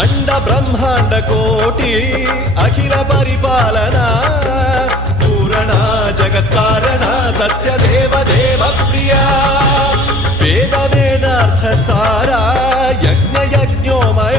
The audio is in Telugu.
అండ బ్రహ్మాండ కోటి అఖిల పరిపాలన పూరణ జగత్కారణ సత్యదేవ దేవ ప్రియ వేద వేదార్థ సారా యజ్ఞ యజ్ఞోమయ